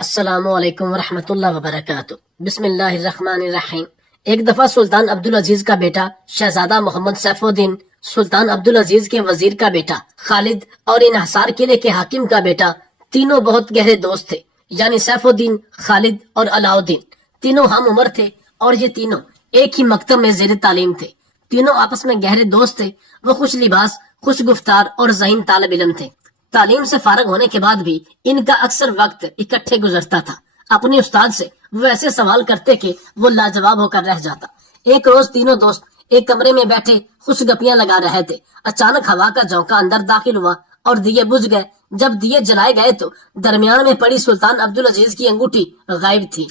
السلام علیکم ورحمۃ اللہ وبرکاتہ۔ بسم اللہ الرحمن الرحیم۔ ایک دفعہ سلطان عبدالعزیز کا بیٹا شہزادہ محمد سیف الدین، سلطان عبدالعزیز کے وزیر کا بیٹا خالد اور انحصار قلعے کے حاکم کا بیٹا تینوں بہت گہرے دوست تھے، یعنی سیف الدین، خالد اور علاؤدین۔ تینوں ہم عمر تھے اور یہ تینوں ایک ہی مکتب میں زیر تعلیم تھے۔ تینوں آپس میں گہرے دوست تھے۔ وہ خوش لباس، خوش گفتار اور ذہین طالب علم تھے۔ تعلیم سے فارغ ہونے کے بعد بھی ان کا اکثر وقت اکٹھے گزرتا تھا۔ اپنے استاد سے وہ ایسے سوال کرتے کہ وہ لاجواب ہو کر رہ جاتا۔ ایک روز تینوں دوست ایک کمرے میں بیٹھے خوش گپیاں لگا رہے تھے۔ اچانک ہوا کا جھونکا اندر داخل ہوا اور دیے بجھ گئے۔ جب دیے جلائے گئے تو درمیان میں پڑی سلطان عبدالعزیز کی انگوٹھی غائب تھی۔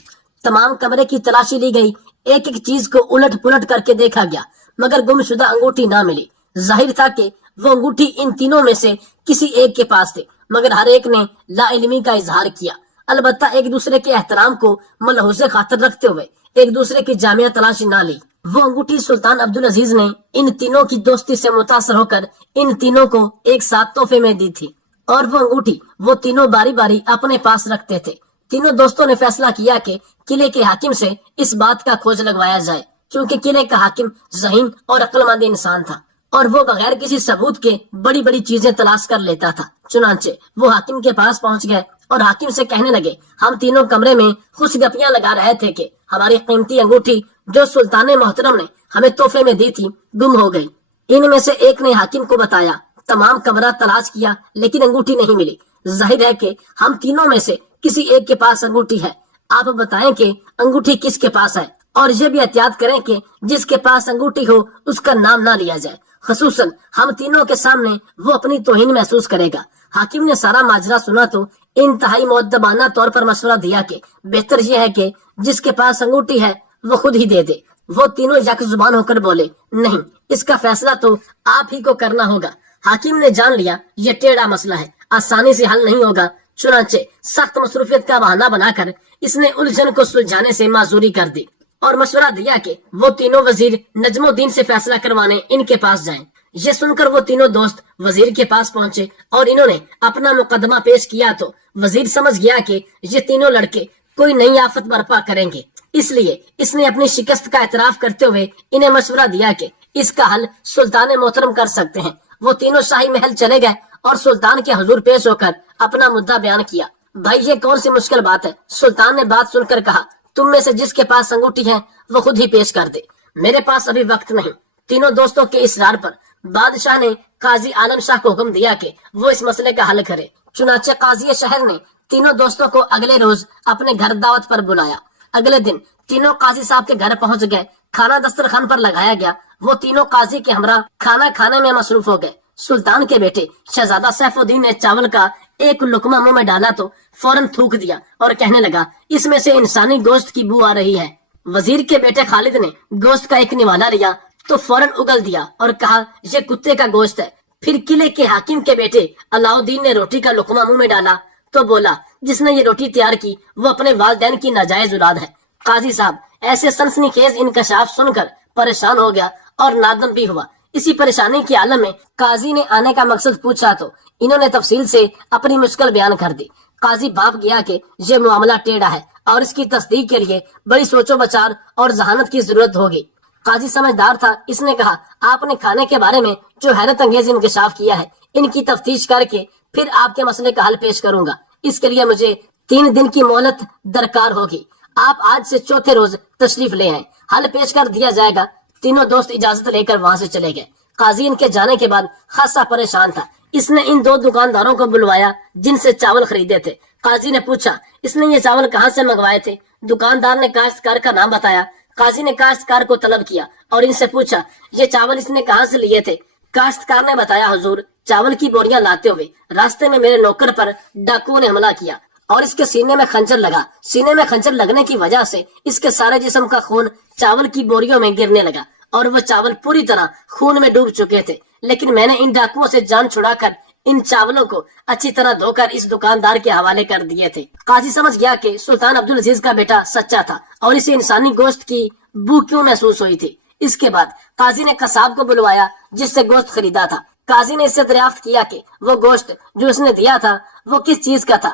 تمام کمرے کی تلاشی لی گئی، ایک ایک چیز کو الٹ پلٹ کر کے دیکھا گیا، مگر گمشدہ انگوٹھی نہ ملی۔ ظاہر تھا کہ وہ انگوٹھی ان تینوں میں سے کسی ایک کے پاس تھے، مگر ہر ایک نے لا علمی کا اظہار کیا۔ البتہ ایک دوسرے کے احترام کو ملحوظ خاطر رکھتے ہوئے ایک دوسرے کی جامعہ تلاشی نہ لی۔ وہ انگوٹھی سلطان عبدالعزیز نے ان تینوں کی دوستی سے متاثر ہو کر ان تینوں کو ایک ساتھ تحفے میں دی تھی، اور وہ انگوٹھی وہ تینوں باری باری اپنے پاس رکھتے تھے۔ تینوں دوستوں نے فیصلہ کیا کہ قلعے کے حاکم سے اس بات کا کھوج لگوایا جائے، کیونکہ قلعے کا حاکم ذہین اور عقل مند انسان تھا، اور وہ بغیر کسی ثبوت کے بڑی بڑی چیزیں تلاش کر لیتا تھا۔ چنانچہ وہ حاکم کے پاس پہنچ گئے اور حاکم سے کہنے لگے، ہم تینوں کمرے میں خوش گپیاں لگا رہے تھے کہ ہماری قیمتی انگوٹھی جو سلطان محترم نے ہمیں تحفے میں دی تھی گم ہو گئی۔ ان میں سے ایک نے حاکم کو بتایا۔ تمام کمرہ تلاش کیا لیکن انگوٹھی نہیں ملی۔ ظاہر ہے کہ ہم تینوں میں سے کسی ایک کے پاس انگوٹھی ہے۔ آپ بتائیں کہ انگوٹھی کس کے پاس ہے، اور یہ بھی احتیاط کریں کہ جس کے پاس انگوٹھی ہو اس کا نام نہ لیا جائے، خصوصاً ہم تینوں کے سامنے وہ اپنی توہین محسوس کرے گا۔ حاکم نے سارا ماجرا سنا تو انتہائی مؤدبانہ طور پر مشورہ دیا کہ بہتر یہ ہے کہ جس کے پاس انگوٹھی ہے وہ خود ہی دے دے۔ وہ تینوں یک زبان ہو کر بولے، نہیں، اس کا فیصلہ تو آپ ہی کو کرنا ہوگا۔ حاکم نے جان لیا یہ ٹیڑھا مسئلہ ہے، آسانی سے حل نہیں ہوگا۔ چنانچہ سخت مصروفیت کا بہانہ بنا کر اس نے الجھن کو سلجھانے سے معذوری کر دی اور مشورہ دیا کہ وہ تینوں وزیر نجم الدین سے فیصلہ کروانے ان کے پاس جائیں۔ یہ سن کر وہ تینوں دوست وزیر کے پاس پہنچے اور انہوں نے اپنا مقدمہ پیش کیا تو وزیر سمجھ گیا کہ یہ تینوں لڑکے کوئی نئی آفت برپا کریں گے، اس لیے اس نے اپنی شکست کا اعتراف کرتے ہوئے انہیں مشورہ دیا کہ اس کا حل سلطان محترم کر سکتے ہیں۔ وہ تینوں شاہی محل چلے گئے اور سلطان کے حضور پیش ہو کر اپنا مدعا بیان کیا۔ بھائی، یہ کون سی مشکل بات ہے؟ سلطان نے بات سن کر کہا، تم میں سے جس کے پاس انگوٹھی ہے وہ خود ہی پیش کر دے، میرے پاس ابھی وقت نہیں۔ تینوں دوستوں کے اصرار پر بادشاہ نے قاضی عالم شاہ کو حکم دیا کہ وہ اس مسئلے کا حل کرے۔ چنانچہ قاضی شہر نے تینوں دوستوں کو اگلے روز اپنے گھر دعوت پر بلایا۔ اگلے دن تینوں قاضی صاحب کے گھر پہنچ گئے۔ کھانا دسترخوان پر لگایا گیا۔ وہ تینوں قاضی کے ہمراہ کھانا کھانے میں مصروف ہو گئے۔ سلطان کے بیٹے شہزادہ سیف الدین نے چاول کا ایک لقمہ منہ میں ڈالا تو فوراً تھوک دیا اور کہنے لگا، اس میں سے انسانی گوشت کی بو آ رہی ہے۔ وزیر کے بیٹے خالد نے گوشت کا ایک نوالا لیا تو فوراً اگل دیا اور کہا، یہ کتے کا گوشت ہے۔ پھر قلعے کے حاکم کے بیٹے علاؤدین نے روٹی کا لقمہ منہ میں ڈالا تو بولا، جس نے یہ روٹی تیار کی وہ اپنے والدین کی ناجائز اولاد ہے۔ قاضی صاحب ایسے سنسنی خیز انکشاف سن کر پریشان ہو گیا اور نادم بھی ہوا۔ اسی پریشانی کے عالم میں قاضی نے آنے کا مقصد پوچھا تو انہوں نے تفصیل سے اپنی مشکل بیان کر دی۔ قاضی باپ گیا کہ یہ معاملہ ٹیڑھا ہے اور اس کی تصدیق کے لیے بڑی سوچ و بچار اور ذہانت کی ضرورت ہوگی۔ قاضی سمجھدار تھا، اس نے کہا، آپ نے کھانے کے بارے میں جو حیرت انگیز انکشاف کیا ہے ان کی تفتیش کر کے پھر آپ کے مسئلے کا حل پیش کروں گا۔ اس کے لیے مجھے 3 دن کی مہلت درکار ہوگی۔ آپ آج سے چوتھے روز تشریف لے آئیں، حل پیش کر دیا جائے گا۔ تینوں دوست اجازت لے کر وہاں سے چلے گئے۔ قاضی ان کے جانے کے بعد خاصا پریشان تھا۔ اس نے ان 2 دکانداروں کو بلوایا جن سے چاول خریدے تھے۔ قاضی نے پوچھا، اس نے یہ چاول کہاں سے منگوائے تھے؟ دکاندار نے کاشتکار کا نام بتایا۔ قاضی نے کاشتکار کو طلب کیا اور ان سے پوچھا، یہ چاول اس نے کہاں سے لیے تھے؟ کاشتکار نے بتایا، حضور، چاول کی بوریاں لاتے ہوئے راستے میں میرے نوکر پر ڈاکوؤں نے حملہ کیا اور اس کے سینے میں خنجر لگا۔ سینے میں خنجر لگنے کی وجہ سے اس کے سارے جسم کا خون چاول کی بوریوں میں گرنے لگا اور وہ چاول پوری طرح خون میں ڈوب چکے تھے، لیکن میں نے ان ڈاکوؤں سے جان چھڑا کر ان چاولوں کو اچھی طرح دھو کر اس دکاندار کے حوالے کر دیے تھے۔ قاضی سمجھ گیا کہ سلطان عبدالعزیز کا بیٹا سچا تھا اور اسے انسانی گوشت کی بو کیوں محسوس ہوئی تھی۔ اس کے بعد قاضی نے قصاب کو بلوایا جس سے گوشت خریدا تھا۔ قاضی نے اس سے دریافت کیا کہ وہ گوشت جو اس نے دیا تھا وہ کس چیز کا تھا۔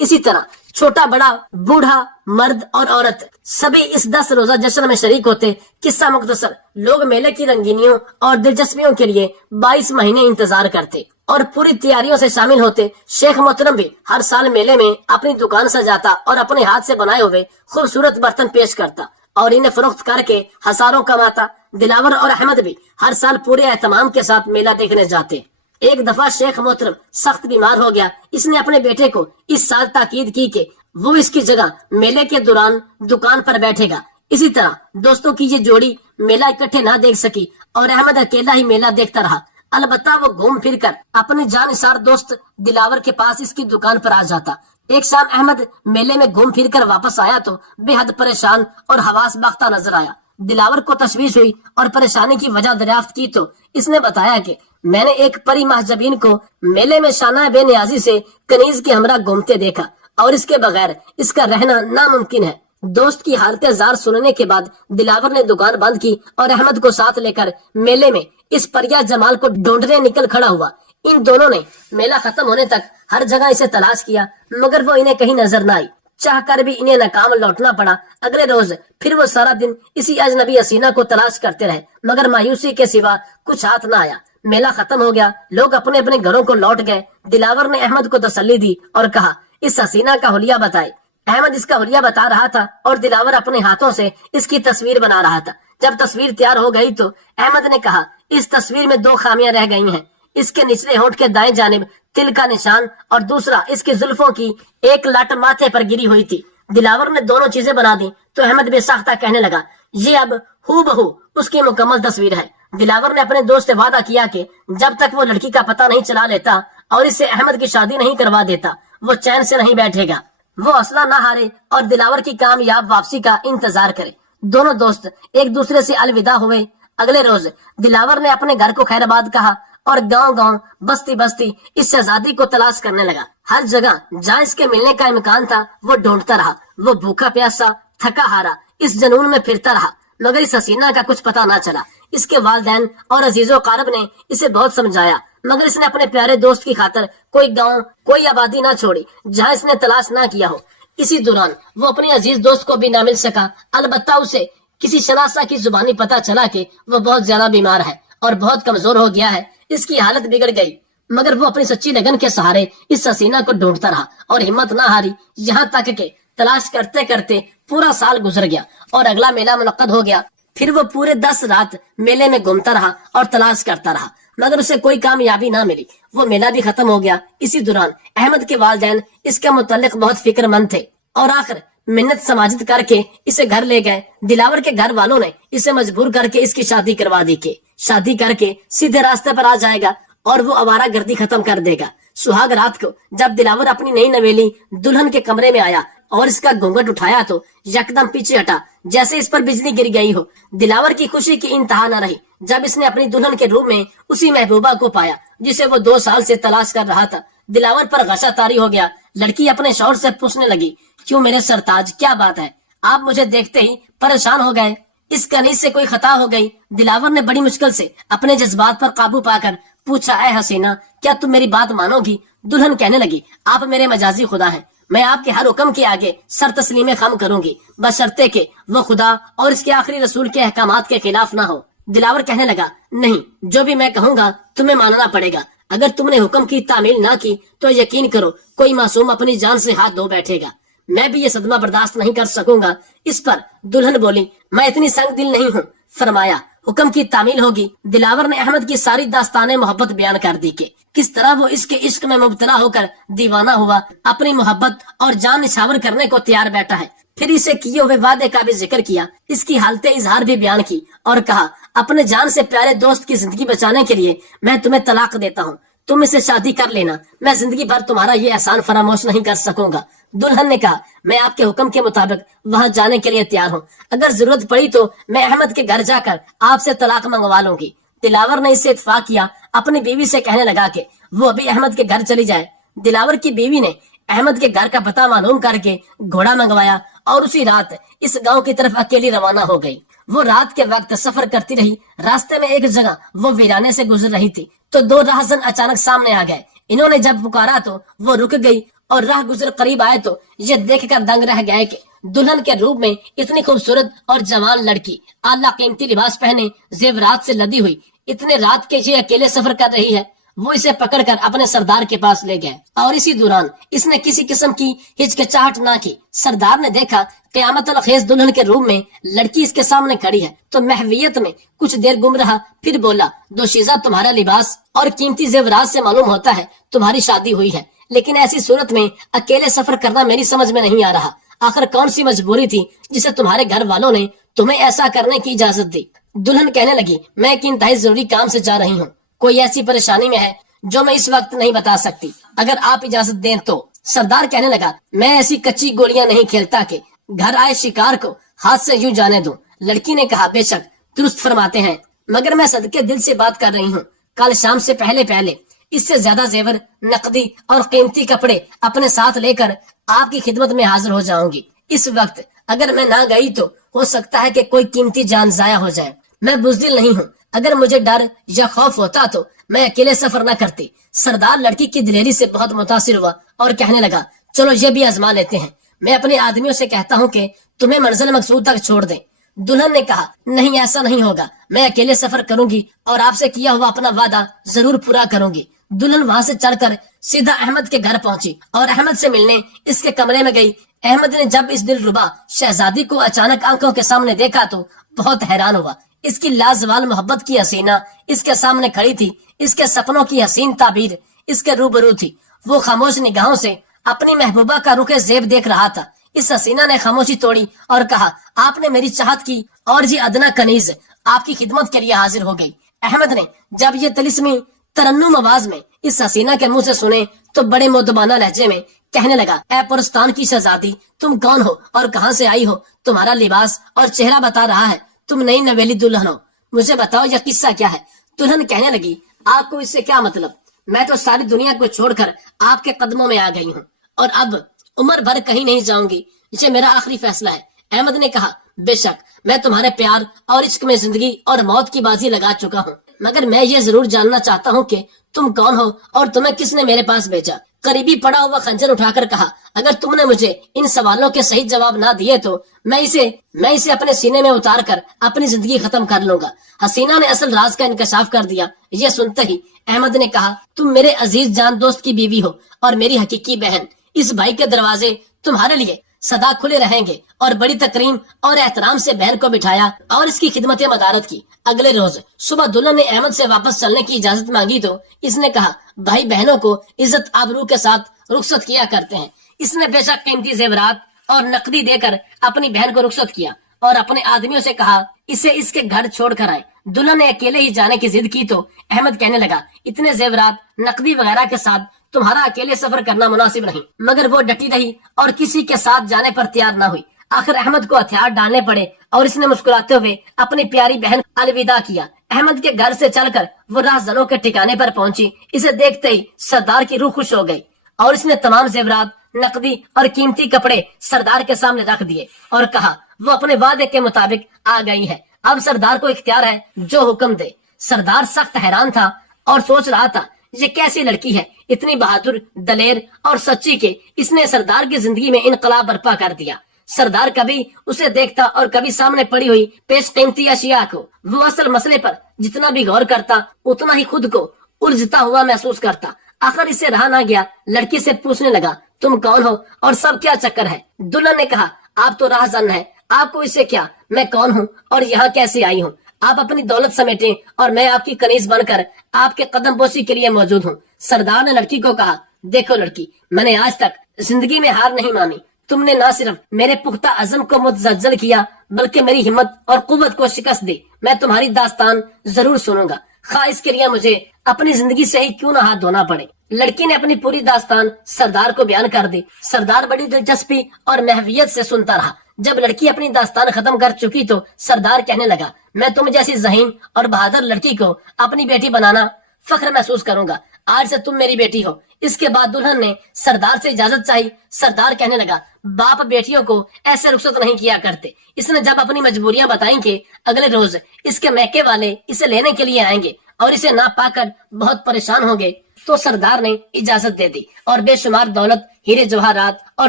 اسی طرح چھوٹا بڑا بوڑھا مرد اور عورت سبھی اس 10 روزہ جشن میں شریک ہوتے. قصہ مختصر، لوگ میلے کی رنگینیوں اور دلچسپیوں کے لیے 22 مہینے انتظار کرتے اور پوری تیاریوں سے شامل ہوتے. شیخ محترم بھی ہر سال میلے میں اپنی دکان سجاتا اور اپنے ہاتھ سے بنائے ہوئے خوبصورت برتن پیش کرتا اور انہیں فروخت کر کے ہزاروں کماتا. دلاور اور احمد بھی ہر سال پورے اہتمام کے ساتھ میلہ دیکھنے جاتے. ایک دفعہ شیخ محترم سخت بیمار ہو گیا. اس نے اپنے بیٹے کو اس سال تاکید کی کہ وہ اس کی جگہ میلے کے دوران دکان پر بیٹھے گا. اسی طرح دوستوں کی یہ جوڑی میلہ اکٹھے نہ دیکھ سکی اور احمد اکیلا ہی میلہ دیکھتا رہا. البتہ وہ گھوم پھر کر اپنے جانثار دوست دلاور کے پاس اس کی دکان پر آ جاتا. ایک شام احمد میلے میں گھوم پھر کر واپس آیا تو بے حد پریشان اور حواس باختہ نظر آیا. دلاور کو تشویش ہوئی اور پریشانی کی وجہ دریافت کی تو اس نے بتایا کہ میں نے ایک پری محجبین کو میلے میں شانہ بے نیازی سے کنیز کے ہمراہ گھومتے دیکھا اور اس کے بغیر اس کا رہنا ناممکن ہے. دوست کی حالت زار سننے کے بعد دلاور نے دکان بند کی اور احمد کو ساتھ لے کر میلے میں اس پریا جمال کو ڈھونڈنے نکل کھڑا ہوا. ان دونوں نے میلہ ختم ہونے تک ہر جگہ اسے تلاش کیا مگر وہ انہیں کہیں نظر نہ آئی. چاہ کر بھی انہیں ناکام لوٹنا پڑا. اگلے روز پھر وہ سارا دن اسی اجنبی حسینہ کو تلاش کرتے رہے مگر مایوسی کے سوا کچھ ہاتھ نہ آیا. میلہ ختم ہو گیا. لوگ اپنے اپنے گھروں کو لوٹ گئے. دلاور نے احمد کو تسلی دی اور کہا اس حسینہ کا حلیہ بتائے. احمد اس کا حلیہ بتا رہا تھا اور دلاور اپنے ہاتھوں سے اس کی تصویر بنا رہا تھا. جب تصویر تیار ہو گئی تو احمد نے کہا اس تصویر میں 2 خامیاں رہ گئی ہیں. اس کے نچلے ہونٹ کے دائیں جانب تل کا نشان اور دوسرا اس کی زلفوں کی ایک لٹ ماتھے پر گری ہوئی تھی. دلاور نے دونوں چیزیں بنا دی تو احمد بے ساختہ کہنے لگا یہ اب ہو بہو اس کی مکمل تصویر ہے. دلاور نے اپنے دوست سے وعدہ کیا کہ جب تک وہ لڑکی کا پتہ نہیں چلا لیتا اور اس سے احمد کی شادی نہیں کروا دیتا وہ چین سے نہیں بیٹھے گا. وہ حوصلہ نہ ہارے اور دلاور کی کامیاب واپسی کا انتظار کرے. دونوں دوست ایک دوسرے سے الوداع ہوئے. اگلے روز دلاور نے اپنے گھر کو خیر آباد کہا اور گاؤں گاؤں بستی بستی اس شہزادی کو تلاش کرنے لگا. ہر جگہ جہاں اس کے ملنے کا امکان تھا وہ ڈھونڈتا رہا. وہ بھوکا پیاسا تھکا ہارا اس جنون میں پھرتا رہا مگر اس حسینہ کا کچھ پتہ نہ چلا. اس کے والدین اور عزیز و قارب نے اسے بہت سمجھایا مگر اس نے اپنے پیارے دوست کی خاطر کوئی گاؤں کوئی آبادی نہ چھوڑی جہاں اس نے تلاش نہ کیا ہو. اسی دوران وہ اپنے عزیز دوست کو بھی نہ مل سکا. البتہ اسے کسی شناسہ کی زبانی پتہ چلا کہ وہ بہت زیادہ بیمار ہے اور بہت کمزور ہو گیا ہے. اس کی حالت بگڑ گئی مگر وہ اپنی سچی لگن کے سہارے اس حسینہ کو ڈھونڈتا رہا اور ہمت نہ ہاری یہاں تک کہ تلاش کرتے کرتے پورا سال گزر گیا اور اگلا میلہ منعقد ہو گیا. پھر وہ پورے 10 رات میلے میں گھومتا رہا اور تلاش کرتا رہا مگر اسے کوئی کامیابی نہ ملی. وہ میلہ بھی ختم ہو گیا. اسی دوران احمد کے والدین اس کے متعلق بہت فکر مند تھے اور آخر منت سماجت کر کے اسے گھر لے گئے. دلاور کے گھر والوں نے اسے مجبور کر کے اس کی شادی کروا دی کہ شادی کر کے سیدھے راستے پر آ جائے گا اور وہ آوارہ گردی ختم کر دے گا. سہاگ رات کو جب دلاور اپنی نئی نویلی دلہن کے کمرے میں آیا اور اس کا گھونگھٹ اٹھایا تو یکدم پیچھے ہٹا جیسے اس پر بجلی گر گئی ہو. دلاور کی خوشی کی انتہا نہ رہی جب اس نے اپنی دلہن کے روم میں اسی محبوبہ کو پایا جسے وہ 2 سال سے تلاش کر رہا تھا. دلاور پر غصہ طاری ہو گیا. لڑکی اپنے شوہر سے پوچھنے لگی کیوں میرے سرتاج کیا بات ہے؟ آپ مجھے دیکھتے ہی پریشان ہو گئے. اس کنیز سے کوئی خطا ہو گئی؟ دلاور نے بڑی مشکل سے اپنے جذبات پر قابو پا کر پوچھا اے حسینہ کیا تم میری بات مانو گی؟ دلہن کہنے لگی آپ میرے مجازی خدا ہیں. میں آپ کے ہر حکم کے آگے سر تسلیم خم کروں گی بشرطے کہ وہ خدا اور اس کے آخری رسول کے احکامات کے خلاف نہ ہو. دلاور کہنے لگا نہیں جو بھی میں کہوں گا تمہیں ماننا پڑے گا. اگر تم نے حکم کی تعمیل نہ کی تو یقین کرو کوئی معصوم اپنی جان سے ہاتھ دھو بیٹھے گا. میں بھی یہ صدمہ برداشت نہیں کر سکوں گا. اس پر دلہن بولی میں اتنی سنگ دل نہیں ہوں. فرمایا حکم کی تعمیل ہوگی. دلاور نے احمد کی ساری داستان محبت بیان کر دی کہ کس طرح وہ اس کے عشق میں مبتلا ہو کر دیوانہ ہوا اپنی محبت اور جان نچھاور کرنے کو تیار بیٹھا ہے. پھر اسے کیے ہوئے وعدے کا بھی ذکر کیا. اس کی حالت اظہار بھی بیان کی اور کہا اپنے جان سے پیارے دوست کی زندگی بچانے کے لیے میں تمہیں طلاق دیتا ہوں. تم اسے شادی کر لینا. میں زندگی بھر تمہارا یہ احسان فراموش نہیں کر سکوں گا. دلہن نے کہا میں آپ کے حکم کے مطابق وہاں جانے کے لیے تیار ہوں. اگر ضرورت پڑی تو میں احمد کے گھر جا کر آپ سے طلاق منگوا لوں گی. دلاور نے اس سے اتفاق کیا. اپنی بیوی سے کہنے لگا کہ وہ ابھی احمد کے گھر چلی جائے. دلاور کی بیوی نے احمد کے گھر کا پتہ معلوم کر کے گھوڑا منگوایا اور اسی رات اس گاؤں کی طرف اکیلی روانہ ہو گئی. وہ رات کے وقت سفر کرتی رہی. راستے میں ایک جگہ وہ ویرانے سے گزر رہی تھی تو 2 راہزن اچانک سامنے آ گئے. انہوں نے جب پکارا تو وہ رک گئی اور راہ گزر قریب آئے تو یہ دیکھ کر دنگ رہ گئے کہ دلہن کے روپ میں اتنی خوبصورت اور جوان لڑکی اعلیٰ قیمتی لباس پہنے زیورات سے لدی ہوئی اتنے رات کے یہ اکیلے سفر کر رہی ہے۔ وہ اسے پکڑ کر اپنے سردار کے پاس لے گئے اور اسی دوران اس نے کسی قسم کی ہچکچاہٹ نہ کی۔ سردار نے دیکھا قیامت الخیز دلہن کے روم میں لڑکی اس کے سامنے کھڑی ہے تو محویت میں کچھ دیر گم رہا، پھر بولا، دوشیزہ تمہارا لباس اور قیمتی زیورات سے معلوم ہوتا ہے تمہاری شادی ہوئی ہے، لیکن ایسی صورت میں اکیلے سفر کرنا میری سمجھ میں نہیں آ رہا۔ آخر کون سی مجبوری تھی جسے تمہارے گھر والوں نے تمہیں ایسا کرنے کی اجازت دی؟ دلہن کہنے لگی، میں ایک انتہائی ضروری کام سے جا رہی ہوں، کوئی ایسی پریشانی میں ہے جو میں اس وقت نہیں بتا سکتی، اگر آپ اجازت دیں تو۔ سردار کہنے لگا، میں ایسی کچی گولیاں نہیں کھیلتا کہ گھر آئے شکار کو ہاتھ سے یوں جانے دوں۔ لڑکی نے کہا، بے شک درست فرماتے ہیں، مگر میں صدقے دل سے بات کر رہی ہوں، کل شام سے پہلے اس سے زیادہ زیور، نقدی اور قیمتی کپڑے اپنے ساتھ لے کر آپ کی خدمت میں حاضر ہو جاؤں گی۔ اس وقت اگر میں نہ گئی تو ہو سکتا ہے کہ کوئی قیمتی جان ضائع ہو جائے۔ میں بزدل نہیں ہوں، اگر مجھے ڈر یا خوف ہوتا تو میں اکیلے سفر نہ کرتی۔ سردار لڑکی کی دلیری سے بہت متاثر ہوا اور کہنے لگا، چلو یہ بھی آزما لیتے ہیں، میں اپنے آدمیوں سے کہتا ہوں کہ تمہیں منزل مقصود تک چھوڑ دیں۔ دلہن نے کہا، نہیں ایسا نہیں ہوگا، میں اکیلے سفر کروں گی اور آپ سے کیا ہوا اپنا وعدہ ضرور پورا کروں گی۔ دلہن وہاں سے چل کر سیدھا احمد کے گھر پہنچی اور احمد سے ملنے اس کے کمرے میں گئی۔ احمد نے جب اس دلربا شہزادی کو اچانک آنکھوں کے سامنے دیکھا تو بہت حیران ہوا۔ اس کی لازوال محبت کی حسینہ اس کے سامنے کھڑی تھی، اس کے سپنوں کی حسین تعبیر اس کے روبرو تھی۔ وہ خاموش نگاہوں سے اپنی محبوبہ کا رخ زیب دیکھ رہا تھا۔ اس حسینہ نے خاموشی توڑی اور کہا، آپ نے میری چاہت کی اور یہ ادنا کنیز آپ کی خدمت کے لیے حاضر ہو گئی۔ احمد نے جب یہ طلسمی ترنم آواز میں اس حسینہ کے منہ سے سنے تو بڑے مؤدبانہ لہجے میں کہنے لگا، اے پرستان کی شہزادی، تم کون ہو اور کہاں سے آئی ہو؟ تمہارا لباس اور چہرہ بتا رہا ہے تم نئی نویلی دلہن ہو، مجھے بتاؤ یہ قصہ کیا ہے؟ دلہن کہنے لگی، آپ کو اس سے کیا مطلب؟ میں تو ساری دنیا کو چھوڑ کر آپ کے قدموں میں آ گئی ہوں اور اب عمر بھر کہیں نہیں جاؤں گی، یہ میرا آخری فیصلہ ہے۔ احمد نے کہا، بے شک میں تمہارے پیار اور عشق میں زندگی اور موت کی بازی لگا چکا ہوں، مگر میں یہ ضرور جاننا چاہتا ہوں کہ تم کون ہو اور تمہیں کس نے میرے پاس بھیجا۔ قریبی پڑا ہوا خنجر اٹھا کر کہا، اگر تم نے مجھے ان سوالوں کے صحیح جواب نہ دیے تو میں اسے اپنے سینے میں اتار کر اپنی زندگی ختم کر لوں گا۔ حسینہ نے اصل راز کا انکشاف کر دیا۔ یہ سنتے ہی احمد نے کہا، تم میرے عزیز جان دوست کی بیوی ہو اور میری حقیقی بہن، اس بھائی کے دروازے تمہارے لیے سدا کھلے رہیں گے۔ اور بڑی تکریم اور احترام سے بہن کو بٹھایا اور اس کی خدمت مدارت کی۔ اگلے روز صبح دلہن نے احمد سے واپس چلنے کی اجازت مانگی تو اس نے کہا، بھائی بہنوں کو عزت آبرو کے ساتھ رخصت کیا کرتے ہیں۔ اس نے بے شک قیمتی زیورات اور نقدی دے کر اپنی بہن کو رخصت کیا اور اپنے آدمیوں سے کہا اسے اس کے گھر چھوڑ کر آئے۔ دلہن نے اکیلے ہی جانے کی ضد کی تو احمد کہنے لگا، اتنے زیورات، نقدی وغیرہ کے ساتھ تمہارا اکیلے سفر کرنا مناسب نہیں، مگر وہ ڈٹی رہی اور کسی کے ساتھ جانے پر تیار نہ ہوئی۔ آخر احمد کو ہتھیار ڈالنے پڑے اور اس نے مسکراتے ہوئے اپنی پیاری بہن الوداع کیا۔ احمد کے گھر سے چل کر وہ راہ زنوں کے ٹھکانے پر پہنچی۔ اسے دیکھتے ہی سردار کی روح خوش ہو گئی اور اس نے تمام زیورات، نقدی اور قیمتی کپڑے سردار کے سامنے رکھ دیے اور کہا، وہ اپنے وعدے کے مطابق آ گئی ہے، اب سردار کو اختیار ہے جو حکم دے۔ سردار سخت حیران تھا اور سوچ رہا تھا، یہ کیسی لڑکی ہے، اتنی بہادر، دلیر اور سچی کہ اس نے سردار کی زندگی میں انقلاب برپا کر دیا۔ سردار کبھی اسے دیکھتا اور کبھی سامنے پڑی ہوئی پیش قیمتی اشیاء کو۔ وہ اصل مسئلے پر جتنا بھی غور کرتا اتنا ہی خود کو الجھتا ہوا محسوس کرتا۔ آخر اسے رہا نہ گیا، لڑکی سے پوچھنے لگا، تم کون ہو اور سب کیا چکر ہے؟ دلہن نے کہا، آپ تو راہ زن ہیں، آپ کو اس سے کیا؟ میں کون ہوں اور یہاں کیسے آئی ہوں؟ آپ اپنی دولت سمیٹیں اور میں آپ کی کنیز بن کر آپ کے قدم بوسی کے لیے موجود ہوں۔ سردار نے لڑکی کو کہا، دیکھو لڑکی، میں نے آج تک زندگی میں ہار نہیں مانی۔ تم نے نہ صرف میرے پختہ عزم کو متزلزل کیا بلکہ میری ہمت اور قوت کو شکست دی۔ میں تمہاری داستان ضرور سنوں گا، خواہ اس کے لیے مجھے اپنی زندگی سے ہی کیوں نہ ہاتھ دھونا پڑے۔ لڑکی نے اپنی پوری داستان سردار کو بیان کر دی۔ سردار بڑی دلچسپی اور محویت سے سنتا رہا۔ جب لڑکی اپنی داستان ختم کر چکی تو سردار کہنے لگا، میں تم جیسی ذہین اور بہادر لڑکی کو اپنی بیٹی بنانا فخر محسوس کروں گا۔ آج سے تم میری بیٹی ہو۔ اس کے بعد دلہن نے سردار سے اجازت چاہی۔ سردار کہنے لگا، باپ بیٹیوں کو ایسے رخصت نہیں کیا کرتے۔ اس نے جب اپنی مجبوریاں بتائیں کہ اگلے روز اس کے میکے والے اسے لینے کے لیے آئیں گے اور اسے نہ پا کر بہت پریشان ہوں گے تو سردار نے اجازت دے دی اور بے شمار دولت، ہیرے جواہرات اور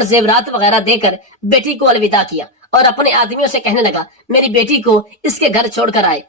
زیورات وغیرہ دے کر بیٹی کو الوداع کیا اور اپنے آدمیوں سے کہنے لگا میری بیٹی کو اس کے گھر چھوڑ کر آئے۔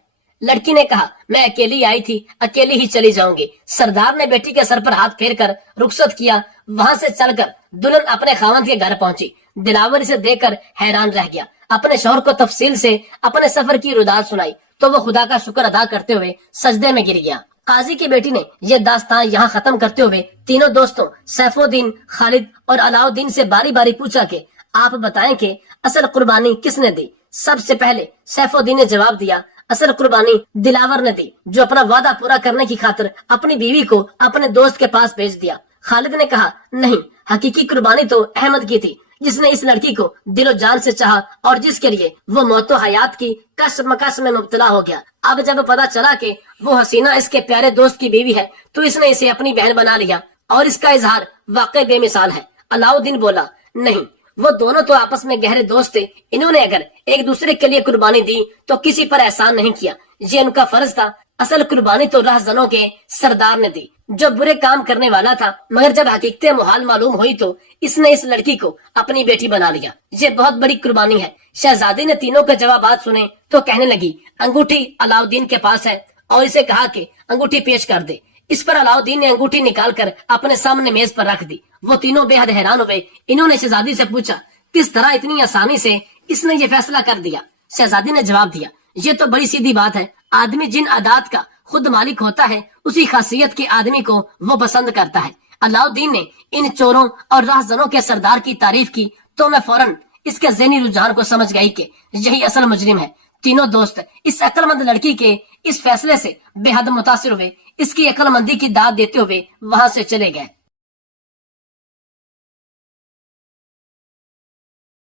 لڑکی نے کہا میں اکیلی آئی تھی، اکیلی ہی چلی جاؤں گی۔ سردار نے بیٹی کے سر پر ہاتھ پھیر کر رخصت کیا۔ وہاں سے چل کر دلہن اپنے خاوند کے گھر پہنچی۔ دلاور اسے دیکھ کر حیران رہ گیا۔ اپنے شوہر کو تفصیل سے اپنے سفر کی رداد سنائی تو وہ خدا کا شکر ادا کرتے ہوئے سجدے میں گر گیا۔ قاضی کی بیٹی نے یہ داستان یہاں ختم کرتے ہوئے تینوں دوستوں سیف الدین، خالد اور علاؤالدین سے باری باری پوچھا کہ آپ بتائیں کہ اصل قربانی کس نے دی؟ سب سے پہلے سیف الدین نے جواب دیا اصل قربانی دلاور نے دی، جو اپنا وعدہ پورا کرنے کی خاطر اپنی بیوی کو اپنے دوست کے پاس بھیج دیا۔ خالد نے کہا نہیں، حقیقی قربانی تو احمد کی تھی، جس نے اس لڑکی کو دل و جان سے چاہا اور جس کے لیے وہ موت و حیات کی کش مکش میں مبتلا ہو گیا۔ اب جب پتا چلا کہ وہ حسینہ اس کے پیارے دوست کی بیوی ہے تو اس نے اسے اپنی بہن بنا لیا اور اس کا اظہار واقعی بے مثال ہے۔ علاؤالدین بولا نہیں، وہ دونوں تو آپس میں گہرے دوست تھے، انہوں نے اگر ایک دوسرے کے لیے قربانی دی تو کسی پر احسان نہیں کیا، یہ ان کا فرض تھا۔ اصل قربانی تو رہزنوں کے سردار نے دی جو برے کام کرنے والا تھا، مگر جب حقیقت محال معلوم ہوئی تو اس نے اس لڑکی کو اپنی بیٹی بنا لیا۔ یہ بہت بڑی قربانی ہے۔ شہزادی نے تینوں کے جوابات سنے تو کہنے لگی انگوٹھی علاؤالدین کے پاس ہے اور اسے کہا کہ انگوٹھی پیش کر دے۔ اس پر علاؤالدین نے انگوٹھی نکال کر اپنے سامنے میز پر رکھ دی۔ وہ تینوں بے حد حیران ہوئے۔ انہوں نے شہزادی سے پوچھا کس طرح اتنی آسانی سے اس نے یہ فیصلہ کر دیا؟ شہزادی نے جواب دیا یہ تو بڑی سیدھی بات ہے، آدمی جن عادات کا خود مالک ہوتا ہے اسی خاصیت کے آدمی کو وہ پسند کرتا ہے۔ علاؤالدین نے ان چوروں اور راہزنوں کے سردار کی تعریف کی تو میں فوراً اس کے ذہنی رجحان کو سمجھ گئی کہ یہی اصل مجرم ہے۔ تینوں دوست اس عقل مند لڑکی کے اس فیصلے سے بے حد متاثر ہوئے، اس کی عقل مندی کی داد دیتے ہوئے وہاں سے چلے گئے۔